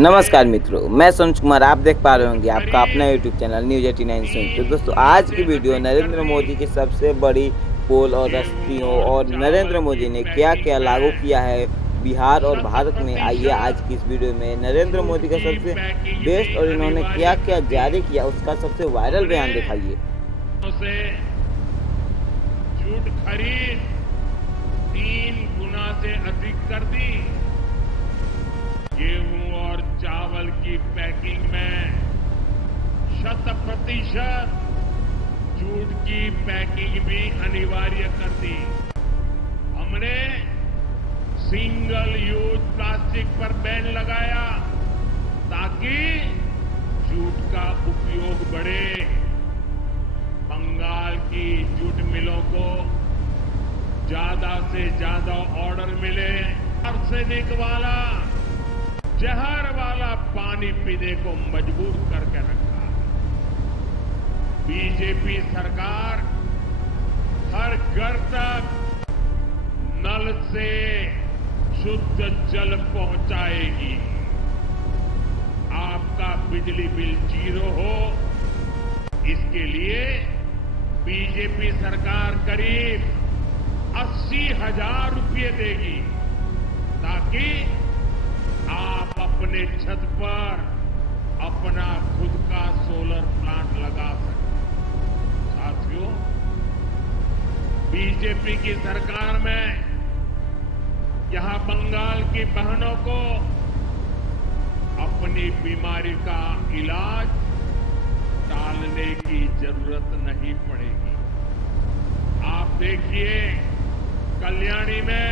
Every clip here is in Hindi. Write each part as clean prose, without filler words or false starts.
नमस्कार मित्रों, मैं सोनू कुमार। आप देख पा रहे होंगे आपका अपना यूट्यूब चैनल न्यूज़ 89 सुन। तो दोस्तों, आज की वीडियो नरेंद्र मोदी की सबसे बड़ी पोल और हस्तियों और नरेंद्र मोदी ने क्या-क्या लागू किया है बिहार और भारत में। आइए आज की इस वीडियो में नरेंद्र मोदी का सबसे बेस्ट और इन्होंने क्या-क्या जारी किया उसका सबसे वायरल बयान दिखाइए। से झूठ खरीद 3 गुना से अधिक कर दी। गेहूं और चावल की पैकिंग में 100% जूट की पैकिंग भी अनिवार्य कर दी। हमने सिंगल यूज प्लास्टिक पर बैन लगाया ताकि जूट का उपयोग बढ़े। बंगाल की जूट मिलों को ज्यादा से ज्यादा ऑर्डर मिले। आर्सेनिक वाला, जहर वाला पानी पीने को मजबूर करके रखा। बीजेपी सरकार हर घर तक नल से शुद्ध जल पहुंचाएगी। आपका बिजली बिल 0 हो, इसके लिए बीजेपी सरकार करीब 80,000 रुपये देगी ताकि आप अपने छत पर अपना खुद का सोलर प्लांट लगा सकें। साथियों, बीजेपी की सरकार में यहां बंगाल की बहनों को अपनी बीमारी का इलाज टालने की जरूरत नहीं पड़ेगी। आप देखिए, कल्याणी में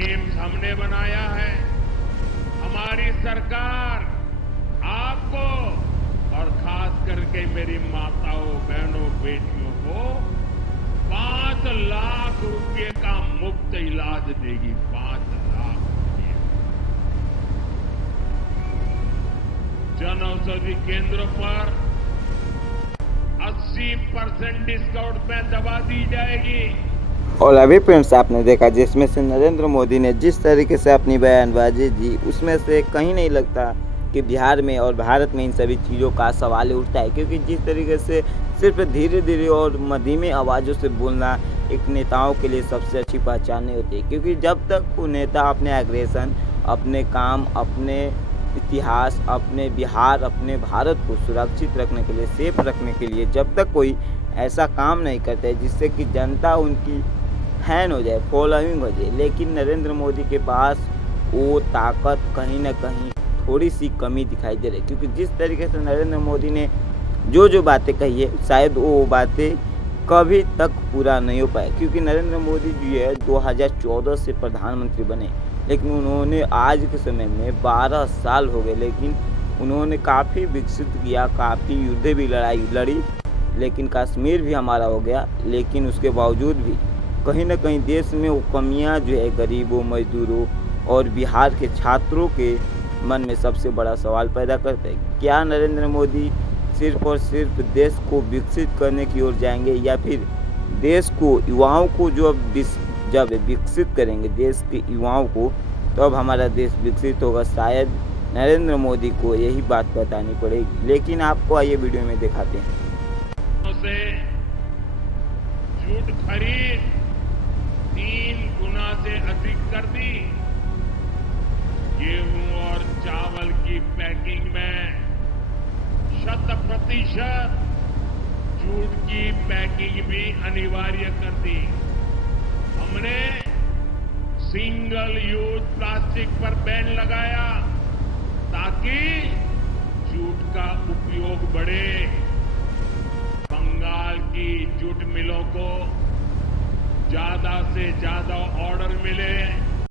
एम्स हमने बनाया है। हमारी सरकार आपको और खास करके मेरी माताओं, बहनों, बेटियों को 5 लाख रुपए का मुफ्त इलाज देगी। 5 लाख रुपए। जन औषधि केंद्रों पर 80% डिस्काउंट में दवा दी जाएगी। और अभी फ्रेंड्स, आपने देखा जिसमें से नरेंद्र मोदी ने जिस तरीके से अपनी बयानबाजी दी, उसमें से कहीं नहीं लगता कि बिहार में और भारत में इन सभी चीज़ों का सवाल उठता है। क्योंकि जिस तरीके से सिर्फ धीरे-धीरे और मधीमी आवाज़ों से बोलना एक नेताओं के लिए सबसे अच्छी पहचान नहीं होती। क्योंकि जब तक वो नेता अपने एग्रेशन, अपने काम, अपने इतिहास, अपने बिहार, अपने भारत को सुरक्षित रखने के लिए, सेफ रखने के लिए जब तक कोई ऐसा काम नहीं करते जिससे कि जनता उनकी फैन हो जाए, फॉलोइंग हो जाए, लेकिन नरेंद्र मोदी के पास वो ताकत कहीं न कहीं थोड़ी सी कमी दिखाई दे रही है। क्योंकि जिस तरीके से नरेंद्र मोदी ने जो बातें कही है, शायद वो बातें कभी तक पूरा नहीं हो पाए। क्योंकि नरेंद्र मोदी जी है 2014 से प्रधानमंत्री बने, लेकिन उन्होंने आज के समय में 12 साल हो गए, लेकिन उन्होंने काफ़ी विकसित किया, काफ़ी युद्ध भी लड़ी, लेकिन कश्मीर भी हमारा हो गया। लेकिन उसके बावजूद भी कहीं न कहीं देश में वो कमियाँ जो है गरीबों, मजदूरों और बिहार के छात्रों के मन में सबसे बड़ा सवाल पैदा करते हैं। क्या नरेंद्र मोदी सिर्फ और सिर्फ देश को विकसित करने की ओर जाएंगे, या फिर देश को, युवाओं को जब विकसित करेंगे देश के युवाओं को, तो अब हमारा देश विकसित होगा। शायद नरेंद्र मोदी को यही बात बतानी पड़ेगी। लेकिन आपको आइए वीडियो में दिखाते हैं। से जूट खरीद 3 गुना से अधिक कर दी। गेहूं और चावल की पैकिंग में 100% जूट की पैकिंग भी अनिवार्य कर दी। हमने सिंगल यूज प्लास्टिक पर बैन लगाया ताकि जूट का उपयोग बढ़े। बंगाल की जूट मिलों को ज्यादा से ज्यादा ऑर्डर मिले।